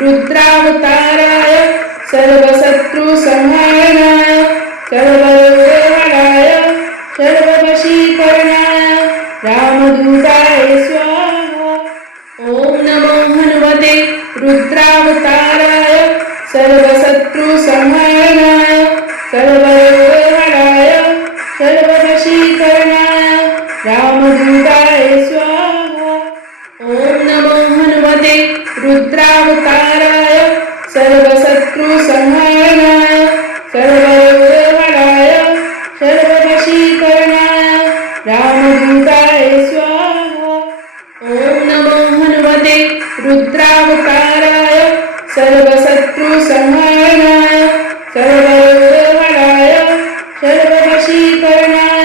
रुद्रावताराय सर्वशत्रुसंहारणाय सर्वरोगहराय सर्ववशीकरणाय रामदूताय स्वाहा। ओम नमो हनुमते रुद्रावताराय सर्वशत्रुसंहारणाय सर्वरोगहराय सर्ववशीकरणाय रामदूताय स्वाहा। ओम नमो हनुमते रुद्रावताराय सर्वशत्रुसंहारणाय सर्वरोगहराय सर्ववशीकरणाय रामदूताय स्वाहा। ओम नमो हनुमते रुद्रावताराय सर्वशत्रुसंहारणाय सर्वरोगहराय सर्ववशीकरणाय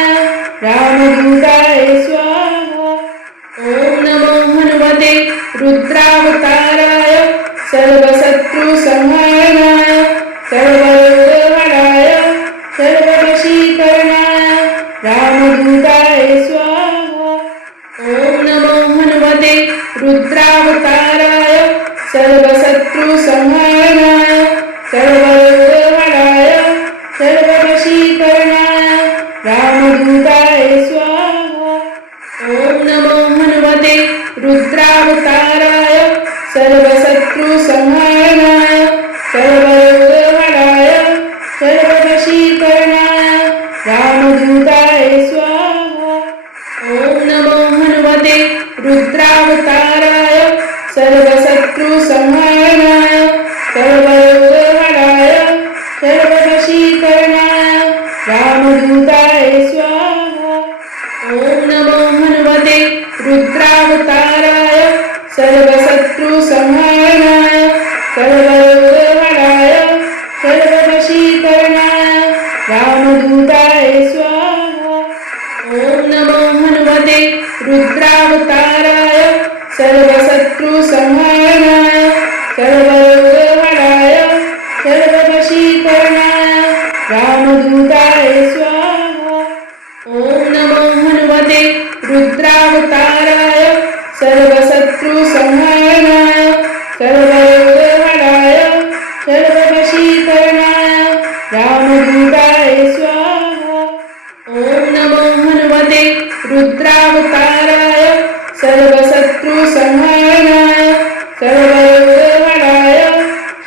रामदूताय स्वाहा। ओम नमो हनुमते रुद्रावताराय सर्वशत्रुसंहारणाय सर्वरोगहराय सर्ववशीकरणाय रामदूताय स्वाहा। ओम नमो हनुमते रुद्रावताराय सर्वशत्रुसंहारणाय सर्वरोगहराय सर्ववशीकरणाय रामदूताय स्वाहा। ओम नमो हनुमते रुद्रावताराय सर्वशत्रुसंहारणाय सर्वरोगहराय सर्ववशीकरणाय रामदूताय स्वाहा। ओम नमो हनुमते रुद्रावताराय सर्वशत्रुसंहारणाय सर्वरोगहराय सर्ववशीकरणाय रामदूताय स्वाहा। ओम नमो हनुमते रुद्रावताराय सर्वशत्रुसंहारणाय सर्वरोगहराय सर्ववशीकरणाय रामदूताय स्वाहा। ओम नमो हनुमते रुद्रावताराय सर्वशत्रुसंहारणाय सर्वरोगहराय सर्ववशीकरणाय रामदूताय स्वाहा। ओम नमो हनुमते रुद्रावताराय सर्वशत्रुसंहारणाय सर्वरोगहराय सर्ववशीकरणाय रामदूताय स्वाहा। ओम नमो हनुमते रुद्रावताराय सर्वशत्रुसंहारणाय सर्वरोगहराय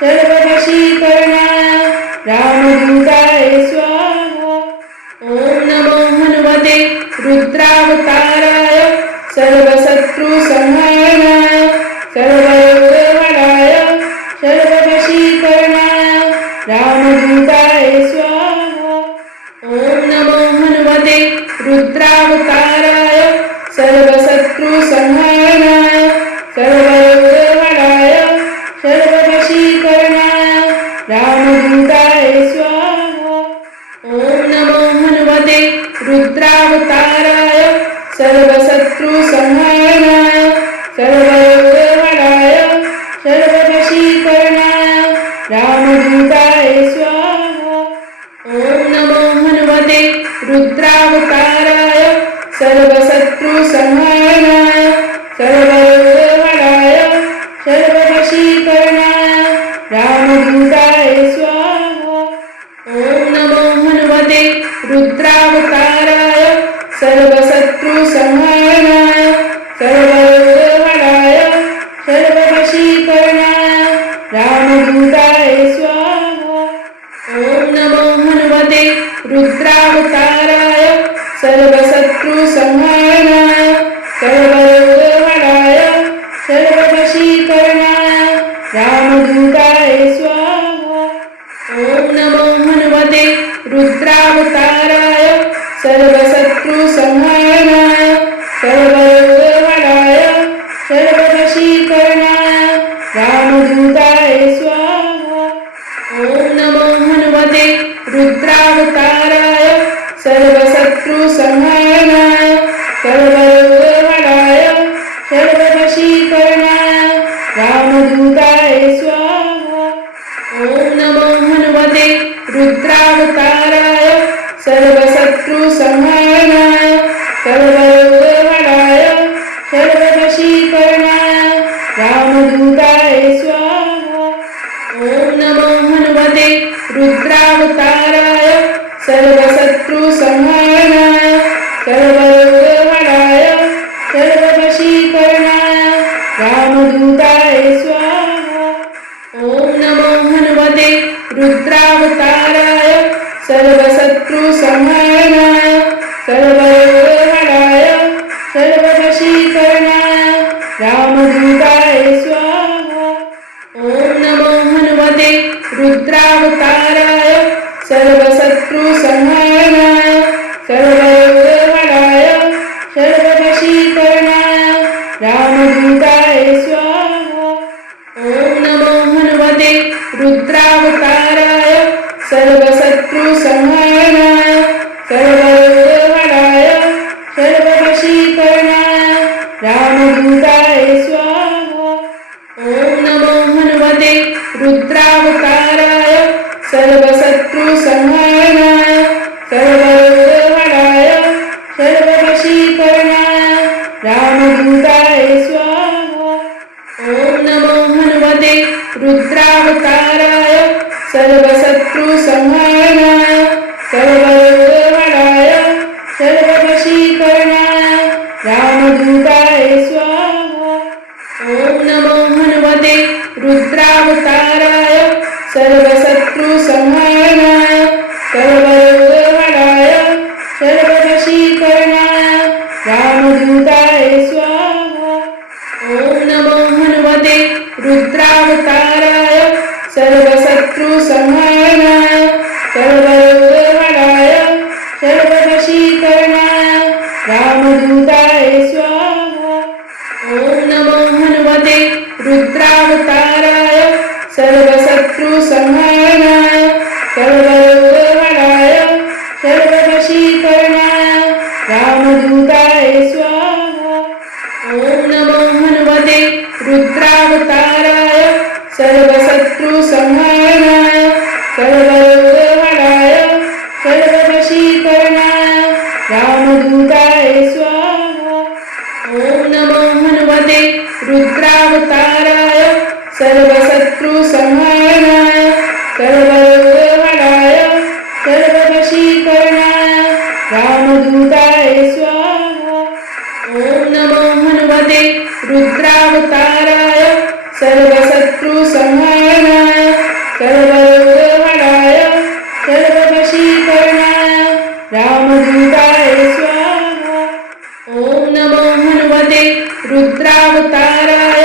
सर्ववशीकरणाय रामदूताय स्वाहा। ओम नमो हनुमते रुद्रावताराय सर्वशत्रुसंहारणाय सर्वरोगहराय सर्ववशीकरणाय रामदूताय स्वाहा। ओम नमो हनुमते रुद्रावताराय सर्वशत्रुसंहारणाय सर्वरोगहराय सर्ववशीकरणाय रामदूताय स्वाहा। ओम नमो हनुमते रुद्रावताराय सर्वशत्रुसंहारणाय सर्वरोगहराय सर्ववशीकरणाय रामदूताय स्वाहा। ओम नमो हनुमते रुद्रावताराय सर्वशत्रुसंहारणाय सर्वरोगहराय सर्ववशीकरणाय रामदूताय स्वाहा। ओम नमो हनुमते रुद्रावताराय सर्वशत्रुसंहारणाय सर्वरोगहराय सर्ववशीकरणाय रामदूताय स्वाहा। ओम नमो हनुमते रुद्रावताराय सर्वशत्रुसंहारणाय सर्वरोगहराय सर्ववशीकरणाय रामदूताय स्वाहा। ओम नमो हनुमते रुद्रावताराय सर्वशत्रुसंहारणाय सर्वरोगहराय सर्ववशीकरणाय रामदूताय स्वाहा। ओम नमो हनुमते रुद्रावताराय सर्वशत्रुसंहारणाय सर्वरोगहराय सर्ववशीकरणाय रामदूताय स्वाहा। ओम नमो हनुमते रुद्रावताराय सर्वशत्रुसंहारणाय सर्वरोगहराय सर्ववशीकरणाय रामदूताय स्वाहा। सर्वरोगहराय सर्ववशीकरणाय रामदूताय स्वाहा। ॐ नमो हनुमते रुद्रावताराय सर्वशत्रुसंहारणाय सर्वरोगहराय सर्ववशीकरणाय रामदूताय स्वाहा। ॐ नमो हनुमते रुद्रावताराय सर्वशत्रुसंहारणाय सर्वरोगहराय सर्ववशीकरणाय रामदूताय स्वाहा। ॐ नमो हनुमते रुद्रावताराय सर्वशत्रुसंहारणाय सर्वरोगहराय सर्ववशीकरणाय रामदूताय स्वाहा। ॐ नमो हनुमते रुद्रावताराय सर्वशत्रुसंहारणाय सर्वरोगहराय सर्ववशीकरणाय रामदूताय स्वाहा। ॐ नमो हनुमते रुद्रावताराय सर्वशत्रुसंहारणाय सर्वरोगहराय सर्ववशीकरणाय रामदूताय स्वाहा। ॐ नमो हनुमते रुद्रावताराय सर्वशत्रुसंहारणाय सर्वरोगहराय सर्ववशीकरणाय रामदूताय स्वाहा। ॐ नमो हनुमते रुद्रावताराय सर्वशत्रुसंहारणाय सर्वरोगहराय सर्ववशीकरणाय रामदूताय स्वाहा। ॐ नमो हनुमते रुद्रावताराय सर्वशत्रुसंहारणाय सर्वरोगहराय सर्ववशीकरणाय रामदूताय स्वाहा। ॐ नमो हनुमते रुद्रावताराय सर्वशत्रुसंहारणाय सर्वरोगहराय सर्ववशीकरणाय रामदूताय स्वाहा। ॐ नमो हनुमते रुद्रावताराय सर्वशत्रुसंहारणाय सर्वरोगहराय सर्ववशीकरणाय रामदूताय स्वाहा। ॐ नमो हनुमते रुद्रावताराय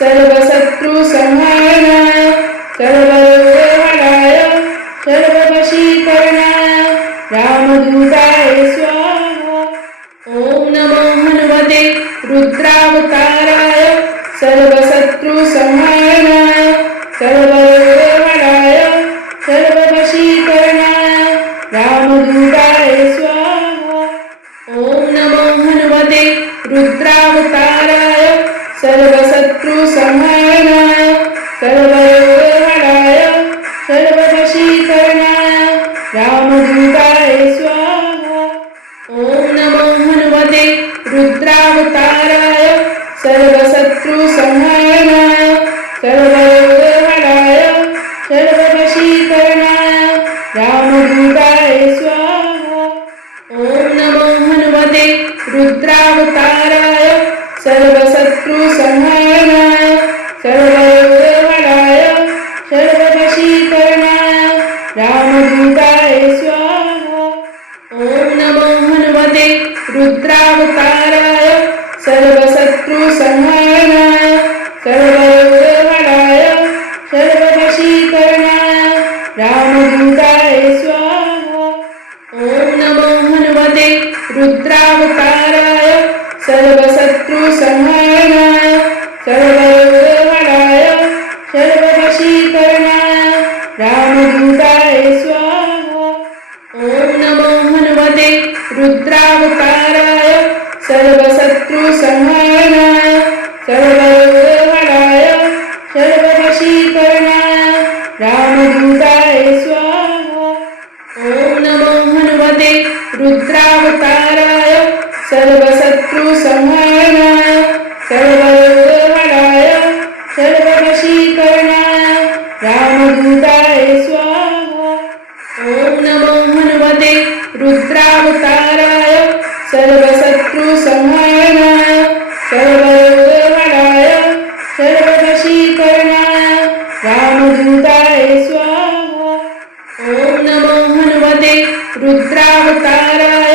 सर्वशत्रुसंहारणाय सर्वरोगहराय सर्ववशीकरणाय रामदूताय स्वाहा। ॐ नमो हनुमते रुद्रावताराय सर्वशत्रुसंहारणाय सर्वरोगहराय सर्ववशीकरणाय रामदूताय स्वाहा। ॐ नमो हनुमते रुद्रावताराय सर्वशत्रुसंहारणाय सर्वरोगहराय सर्ववशीकरणाय रामदूताय स्वाहा। ॐ नमो हनुमते रुद्रावताराय सर्वशत्रुसंहारणाय सर्वरोगहराय सर्ववशीकरणाय रामदूताय स्वाहा। ॐ नमो हनुमते रुद्रावताराय सर्वशत्रुसंहारणाय सर्वरोगहराय सर्ववशीकरणाय रामदूताय स्वाहा। ॐ नमो हनुमते रुद्रावताराय सर्वशत्रुसंहारणाय सर्वरोगहराय सर्ववशीकरणाय रामदूताय स्वाहा। ॐ नमो हनुमते रुद्रावताराय सर्वशत्रुसंहारणाय सर्वरोगहराय सर्ववशीकरणाय रामदूताय स्वाहा। ॐ नमो हनुमते रुद्रावताराय सर्वशत्रुसंहारणाय सर्वरोगहराय सर्ववशीकरणाय रामदूताय स्वाहा। ॐ नमो हनुमते रुद्रावताराय सर्वशत्रुसंहारणाय सर्वरोगहराय सर्ववशीकरणाय रामदूताय स्वाहा। ॐ नमो हनुमते रुद्रावताराय सर्वशत्रुसंहारणाय सर्वरोगहराय सर्ववशीकरणाय रामदूताय स्वाहा। ॐ नमो हनुमते रुद्रावताराय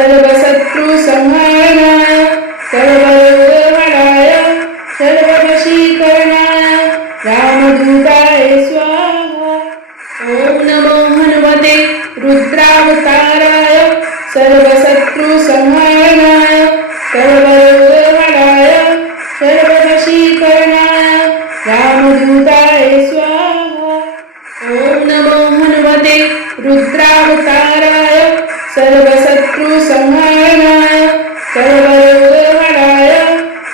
सर्वशत्रुसंहारणाय सर्वरोगहराय सर्ववशीकरणाय रामदूताय स्वाहा। ॐ नमो हनुमते रुद्रावताराय सर्वशत्रुसंहारणाय सर्वरोगहराय सर्ववशीकरणाय रामदूताय स्वाहा। ॐ नमो हनुमते रुद्रावताराय सर्वशत्रुसंहारणाय सर्वरोगहराय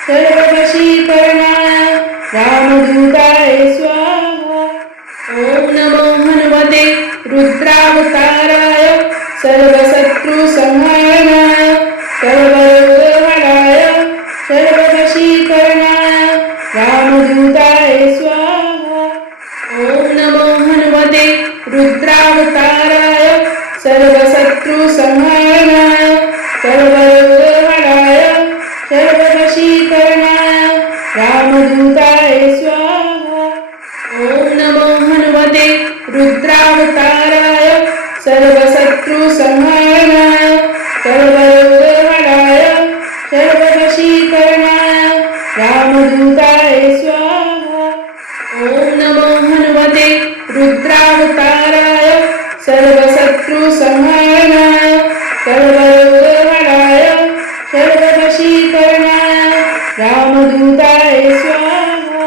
सर्ववशीकरणाय रामदूताय स्वाहा। ॐ नमो हनुमते रुद्रावताराय सर्वशत्रुसंहारणाय सर्वरोगहराय सर्ववशीकरणाय रामदूताय स्वाहा। ॐ नमो हनुमते रुद्रावताराय सर्वशत्रुसंहारणाय सर्वरोगहराय सर्ववशीकरणाय रामदूताय स्वाहा। ॐ नमो हनुमते रुद्रावताराय सर्वशत्रुसंहारणाय सर्वरोगहराय सर्ववशीकरणाय रामदूताय स्वाहा। ॐ नमो हनुमते रुद्रावताराय सर्वशत्रुसंहारणाय सर्वरोगहराय सर्ववशीकरणाय रामदूताय स्वाहा।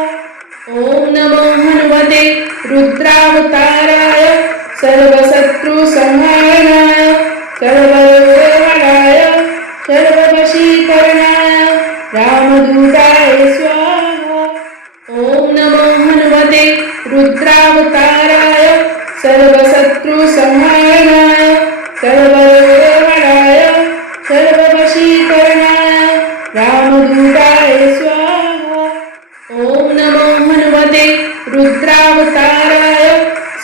ॐ नमो हनुमते रुद्रावताराय सर्वशत्रुसंहारणाय सर्वरोगहराय सर्ववशीकरणाय रामदूताय स्वाहा। ॐ नमो हनुमते रुद्रावताराय सर्वशत्रुसंहारणाय सर्वरोगहराय सर्ववशीकरणाय रामदूताय स्वाहा। ॐ नमो हनुमते रुद्रावताराय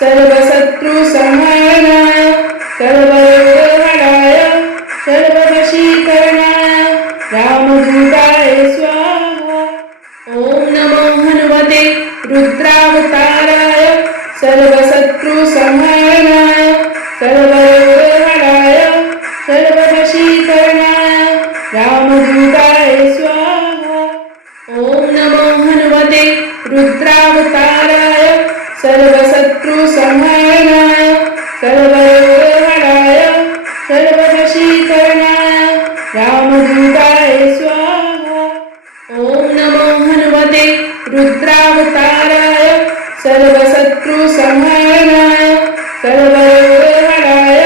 सर्वशत्रुसंहारणाय सर्वरोगहराय सर्ववशीकरणाय रामदूताय स्वाहा। ॐ नमो हनुमते रुद्रावताराय सर्वशत्रुसंहारणाय सर्वरोगहराय सर्ववशीकरणाय रामदूताय स्वाहा। ॐ नमो हनुमते रुद्रावताराय सर्वशत्रुसंहारणाय सर्वरोगहराय सर्ववशीकरणाय रामदूताय स्वाहा। ॐ नमो हनुमते रुद्रावताराय सर्वशत्रुसंहारणाय सर्वरोगहराय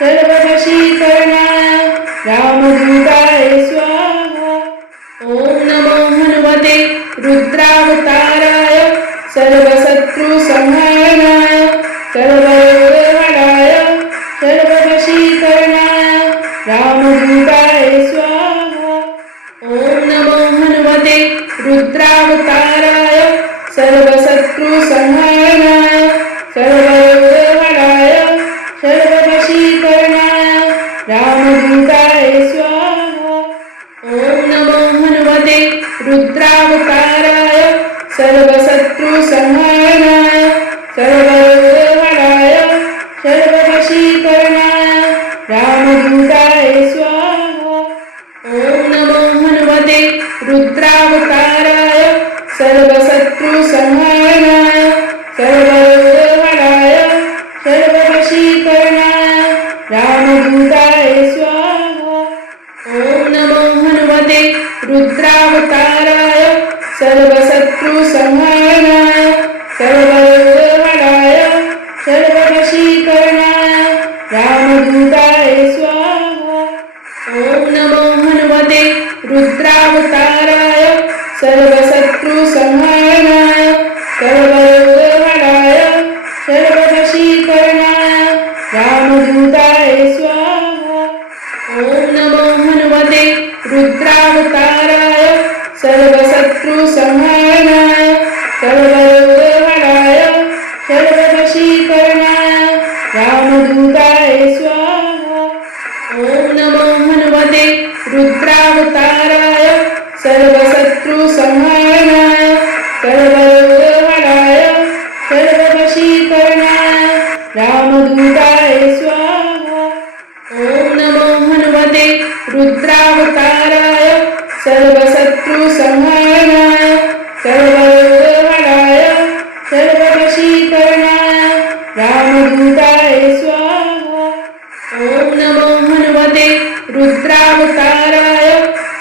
सर्ववशीकरणाय रामदूताय स्वाहा। ॐ नमो हनुमते रुद्रावताराय सर्वशत्रुसंहारणाय सर्वरोगहराय सर्ववशीकरणाय रामदूताय स्वाहा। ॐ नमो हनुमते रुद्रावताराय सर्वशत्रुसंहारणाय सर्वरोगहराय सर्ववशीकरणाय रामदूताय स्वाहा। ॐ नमो हनुमते रुद्रावताराय सर्वशत्रुसंहारणाय सर्वरोगहराय सर्ववशीकरणाय रामदूताय स्वाहा। ॐ नमो हनुमते रुद्रावताराय सर्वशत्रुसंहारणाय सर्वरोगहराय सर्ववशीकरणाय रामदूताय स्वाहा। ॐ नमो हनुमते रुद्रावताराय सर्वशत्रुसंहारणाय सर्वरोगहराय सर्ववशीकरणाय रामदूताय स्वाहा। ॐ नमो हनुमते रुद्रावताराय सर्वशत्रुसंहारणाय सर्वरोगहराय सर्ववशीकरणाय रामदूताय स्वाहा। ॐ नमो हनुमते रुद्रावताराय सर्वशत्रुसंहारणाय सर्वरोगहराय सर्ववशीकरणाय रामदूताय स्वाहा। ॐ नमो हनुमते रुद्रावताराय सर्वशत्रुसंहारणाय सर्वरोगहराय सर्ववशीकरणाय रामदूताय स्वाहा। ॐ नमो हनुमते रुद्रावताराय सर्वशत्रुसंहारणाय सर्वरोगहराय सर्ववशीकरणाय रामदूताय स्वाहा। ॐ नमो हनुमते रुद्रावताराय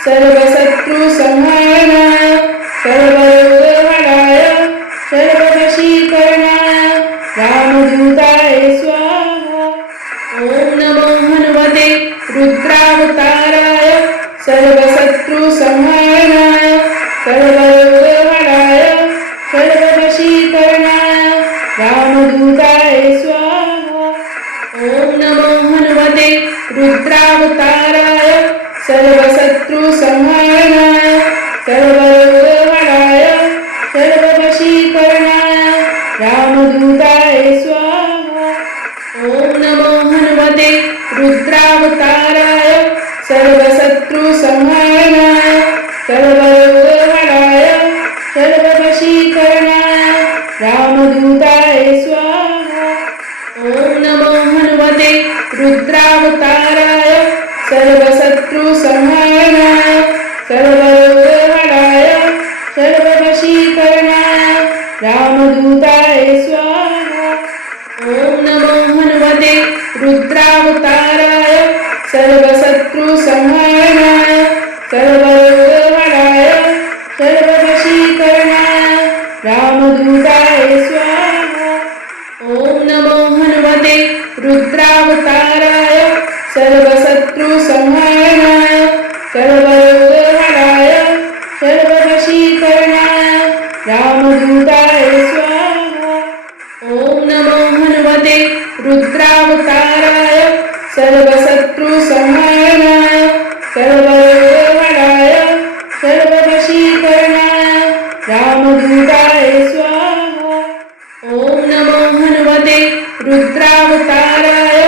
सर्वशत्रुसंहारणाय सर्वरोगहराय सर्ववशीकरणाय रामदूताय स्वाहा। ॐ नमो हनुमते रुद्रावताराय सर्वशत्रुसंहारणाय सर्वरोगहराय सर्ववशीकरणाय रामदूताय स्वाहा। ॐ नमो हनुमते रुद्रावताराय सर्वशत्रुसंहारणाय सर्वरोगहराय सर्ववशीकरणाय रामदूताय स्वाहा। ॐ नमो हनुमते रुद्रावताराय सर्वशत्रुसंहारणाय सर्वरोगहराय सर्ववशीकरणाय रामदूताय स्वाहा। ॐ नमो हनुमते रुद्रावताराय सर्वशत्रुसंहारणाय सर्वरोगहराय सर्ववशीकरणाय रामदूताय स्वाहा। ॐ नमो हनुमते रुद्रावताराय सर्वशत्रुसंहारणाय सर्वरोगहराय सर्ववशीकरणाय रामदूताय स्वाहा। ॐ नमो हनुमते रुद्रावताराय सर्वशत्रुसंहारणाय सर्वरोगहराय सर्ववशीकरणाय रामदूताय स्वाहा। ॐ नमो हनुमते रुद्रावताराय सर्वशत्रुसंहारणाय सर्वरोगहराय सर्ववशीकरणाय रामदूताय स्वाहा। ॐ नमो हनुमते रुद्रावताराय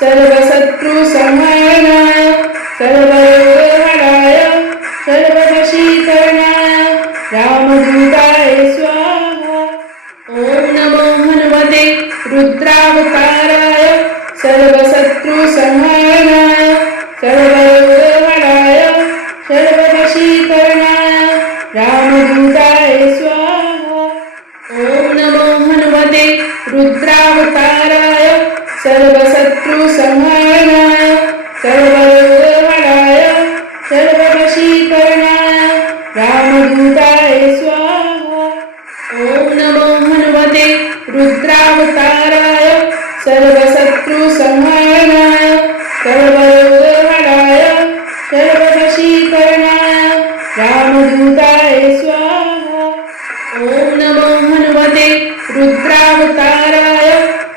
सर्वशत्रुसंहारणाय सर्वरोगहराय सर्ववशीकरणाय रामदूताय स्वाहा। ॐ नमो हनुमते रुद्रावताराय सर्वशत्रुसंहारणाय सर्वरोगहराय सर्ववशीकरणाय रामदूताय स्वाहा। ॐ नमो हनुमते रुद्रावताराय सर्वशत्रुसंहारणाय सर्वरोगहराय सर्ववशीकरणाय रामदूताय स्वाहा। ॐ नमो हनुमते रुद्रावताराय सर्वशत्रुसंहारणाय सर्वरोगहराय सर्ववशीकरणाय रामदूताय स्वाहा। ॐ नमो हनुमते रुद्रावताराय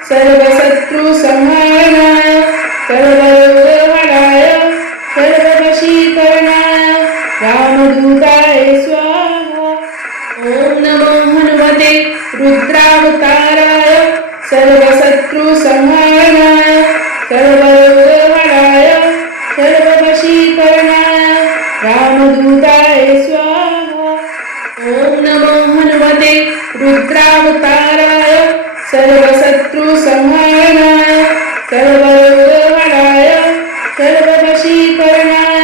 सर्वशत्रुसंहारणाय सर्वरोगहराय सर्ववशीकरणाय रामदूताय स्वाहा। ॐ नमो हनुमते रुद्रावताराय सर्वशत्रुसंहारणाय सर्वरोगहराय सर्ववशीकरणाय रामदूताय स्वाहा। ॐ नमो हनुमते रुद्रावताराय सर्वशत्रुसंहारणाय सर्वरोगहराय सर्ववशीकरणाय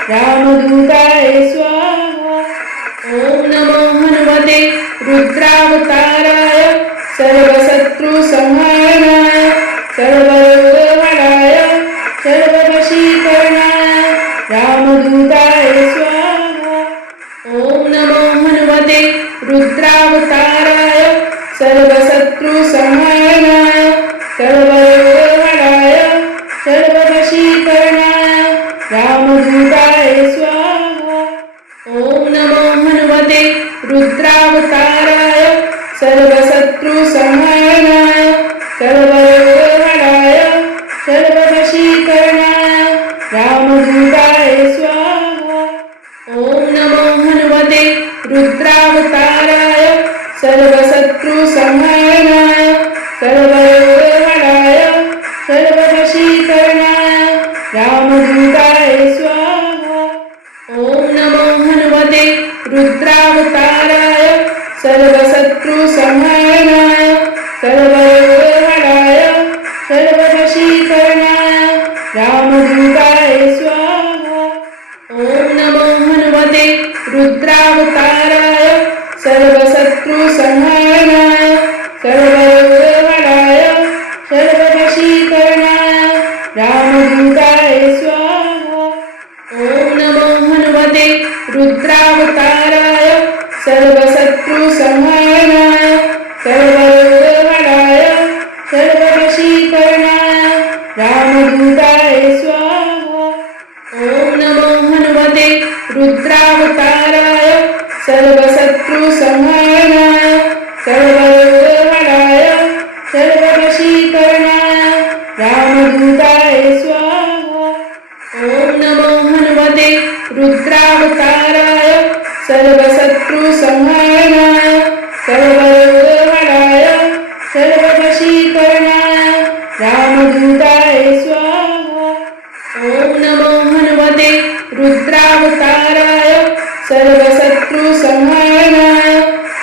रामदूताय स्वाहा। ॐ नमो हनुमते रुद्रावताराय सर्वशत्रुसंहारणाय सर्वरोगहराय सर्ववशीकरणाय रामदूताय स्वाहा। ॐ नमो हनुमते रुद्रावताराय सर्वशत्रुसंहारणाय सर्वरोगहराय सर्ववशीकरणाय रामदूताय स्वाहा। ॐ नमो हनुमते रुद्रावताराय सर्वशत्रुसंहारणाय सर्वरोगहराय सर्ववशीकरणाय रामदूताय स्वाहा। ॐ नमो हनुमते रुद्रावताराय सर्वशत्रुसंहारणाय सर्वरोगहराय सर्ववशीकरणाय रामदूताय स्वाहा। ॐ नमो हनुमते रुद्रावताराय सर्वशत्रुसंहारणाय सर्वरोगहराय सर्ववशीकरणाय रामदूताय स्वाहा। ॐ नमो हनुमते रुद्रावताराय सर्वशत्रुसंहारणाय सर्वरोगहराय सर्ववशीकरणाय रामदूताय स्वाहा। ॐ नमो हनुमते रुद्रावताराय सर्वशत्रुसंहारणाय सर्वरोगहराय सर्ववशीकरणाय रामदूताय स्वाहा। ॐ नमो हनुमते रुद्रावताराय सर्वशत्रुसंहारणाय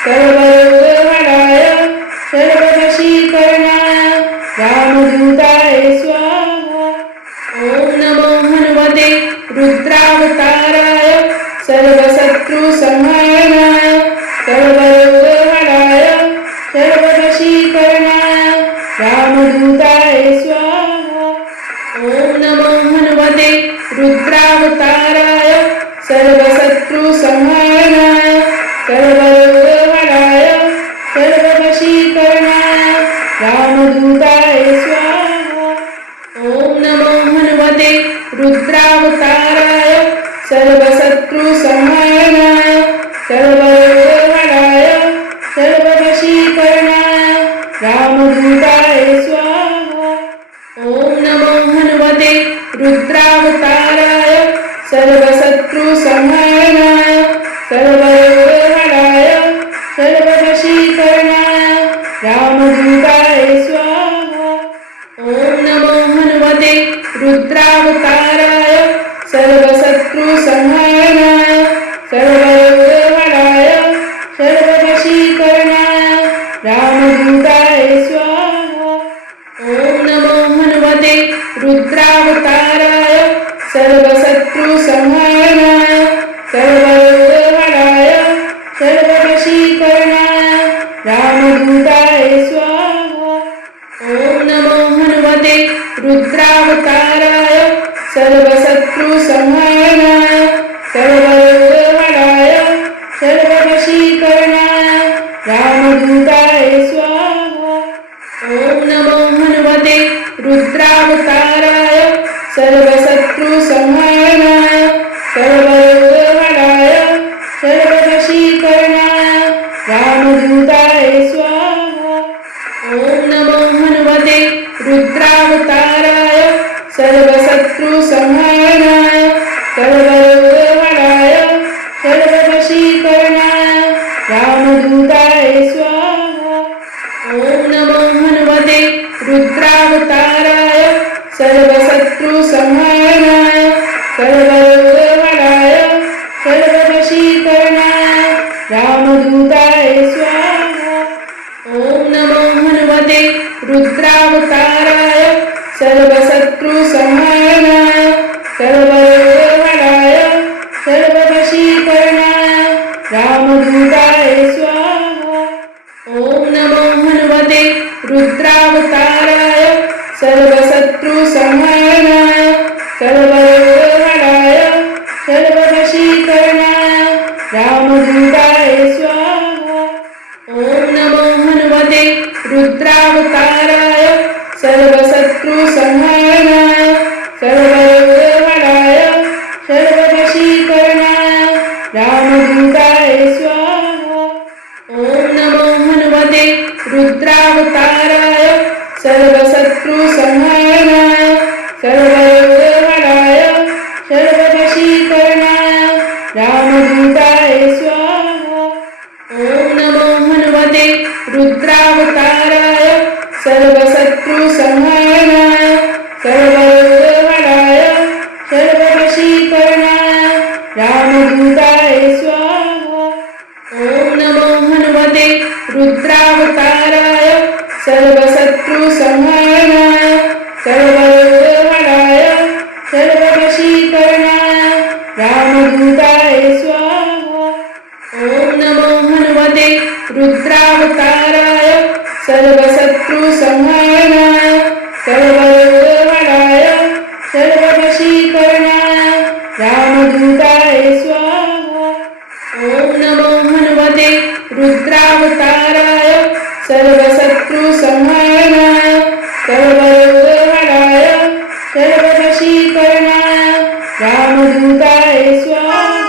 सर्वरोगहराय सर्ववशीकरणाय रामदूताय स्वाहा। ॐ नमो हनुमते रुद्रावताराय सर्वशत्रुसंहारणाय सर्वरोगहराय सर्ववशीकरणाय रामदूताय स्वाहा। ॐ नमो हनुमते रुद्रावताराय सर्वशत्रुसंहारणाय सर्वरोगहराय सर्ववशीकरणाय रामदूताय स्वाहा। ॐ नमो हनुमते रुद्रावताराय सर्वशत्रुसंहारणाय सर्वरोगहराय सर्ववशीकरणाय रामदूताय स्वाहा। ॐ नमो हनुमते रुद्रावताराय सर्वशत्रुसंहारणाय सर्वरोगहराय सर्ववशीकरणाय रामदूताय स्वाहा। ॐ नमो हनुमते रुद्रावताराय सर्वशत्रुसंहारणाय सर्वरोगहराय सर्ववशीकरणाय रामदूताय स्वाहा। ॐ नमो हनुमते रुद्रावताराय सर्वशत्रुसंहारणाय सर्वरोगहराय सर्ववशीकरणाय रामदूताय स्वाहा। ॐ नमो हनुमते रुद्रावताराय सर्वशत्रुसंहारणाय सर्वरोगहराय सर्ववशीकरणाय रामदूताय स्वाहा। ॐ नमो हनुमते रुद्रावताराय सर्वशत्रुसंहारणाय सर्वरोगहराय सर्ववशीकरणाय रामदूताय स्वाहा। ॐ नमो हनुमते रुद्रावताराय सर्वशत्रुसंहारणाय सर्वरोगहराय सर्ववशीकरणाय रामदूताय स्वाहा। ॐ नमो हनुमते रुद्रावताराय सर्वशत्रुसंहारणाय सर्वरोगहराय सर्ववशीकरणाय रामदूताय स्वाहा। ॐ नमो हनुमते रुद्रावताराय सर्वशत्रुसंहारणाय सर्वरोगहराय सर्ववशीकरणाय रामदूताय स्वाहा। ॐ नमो हनुमते रुद्रावताराय सर्वशत्रुसंहारणाय सर्वरोगहराय सर्ववशीकरणाय रामदूताय स्वाहा। ॐ नमो हनुमते रुद्रावताराय सर्वशत्रुसंहारणाय सर्वरोगहराय सर्ववशीकरणाय रामदूताय स्वाहा। ॐ नमो हनुमते रुद्रावताराय सर्वशत्रुसंहारणाय सर्वरोगहराय सर्ववशीकरणाय रामदूताय स्वाहा। ॐ नमो हनुमते रुद्रावताराय सर्वशत्रुसंहारणाय सर्वरोगहराय सर्ववशीकरणाय रामदूताय स्वाहा। ॐ नमो हनुमते रुद्रावताराय सर्वशत्रुसंहारणाय सर्वरोगहराय सर्ववशीकरणाय रामदूताय स्वाहा। ॐ नमो हनुमते रुद्रावताराय सर्वशत्रुसंहारणाय सर्वरोगहराय सर्ववशीकरणाय रामदूताय स्वाहा। ॐ नमो हनुमते रुद्रावताराय रामदूताय स्वाहा